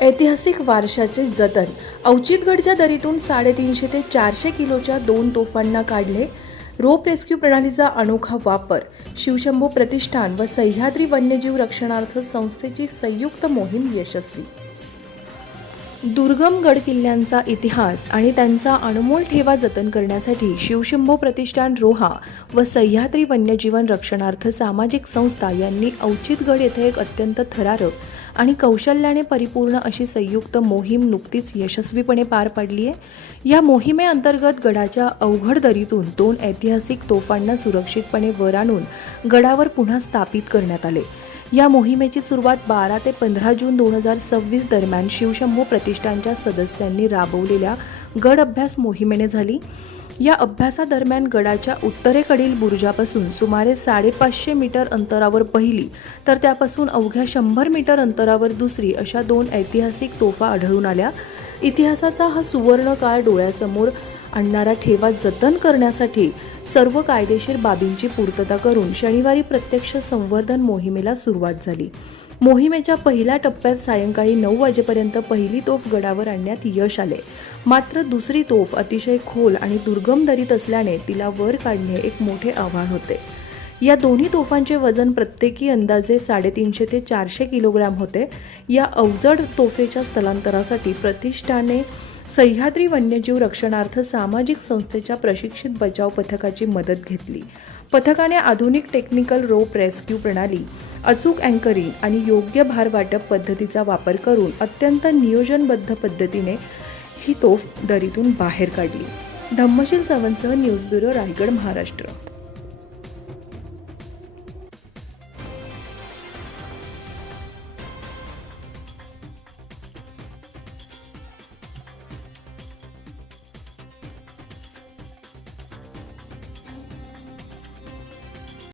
ऐतिहासिक वारशाचे जतन. औचित्यगडच्या दरीतून 350 ते 400 किलोच्या 2 तोफांना काढले. रोप रेस्क्यू प्रणालीचा अनोखा वापर. शिवशंभो प्रतिष्ठान व सह्याद्री वन्यजीव रक्षणार्थ संस्थेची संयुक्त मोहीम यशस्वी. दुर्गम गडकिल्ल्यांचा इतिहास आणि त्यांचा अनमोल ठेवा जतन करण्यासाठी शिवशंभो प्रतिष्ठान रोहा व सह्याद्री वन्यजीवन रक्षणार्थ सामाजिक संस्था यांनी औचित्यगड येथे एक अत्यंत थरारक आणि कौशल्याने परिपूर्ण अशी संयुक्त मोहीम नुकतीच यशस्वीपणे पार पाडली आहे. या मोहिमेअंतर्गत गडाच्या अवघड दरीतून 2 ऐतिहासिक तोफांना सुरक्षितपणे वर आणून गडावर पुन्हा स्थापित करण्यात आले. या मोहिमेची सुरुवात 12 ते 15 जून 2026 दरम्यान शिवशंभो प्रतिष्ठानच्या सदस्यांनी राबवलेल्या गड अभ्यास मोहिमेने झाली. या अभ्यासादरम्यान गडाच्या उत्तरेकडील बुरुजापासून सुमारे 550 मीटर अंतरावर पहिली तर त्यापासून अवघ्या 100 मीटर अंतरावर दुसरी अशा 2 ऐतिहासिक तोफा आढळून आल्या. इतिहासाचा हा सुवर्ण काळ डोळ्यासमोर आणणारा ठेवा जतन करण्यासाठी सर्व कायदेशीर बाबींची पूर्तता करून शनिवारी प्रत्यक्ष संवर्धन मोहिमेला सुरुवात झाली. मोहिमेच्या पहिल्या टप्प्यात सायंकाळी 9 वाजेपर्यंत पहिली तोफ गडावर आणण्यात यश आले. मात्र दुसरी तोफ अतिशय खोल आणि दुर्गम दरीत असल्याने तिला वर काढणे एक मोठे आव्हान होते. या दोन्ही तोफांचे वजन प्रत्येकी अंदाजे 350 ते 400 किलोग्रॅम होते. या अवजड तोफेच्या स्थलांतरासाठी प्रतिष्ठाने सह्याद्री वन्यजीव रक्षणार्थ सामाजिक संस्थेच्या प्रशिक्षित बचाव पथकाची मदत घेतली. पथकाने आधुनिक टेक्निकल रोप रेस्क्यू प्रणाली, अचूक अँकरिंग आणि योग्य भार वाटप पद्धतीचा वापर करून अत्यंत नियोजनबद्ध पद्धतीने ही तोफ दरीतून बाहेर काढली. धम्मशील सावंतसह न्यूज ब्युरो, रायगड, महाराष्ट्र.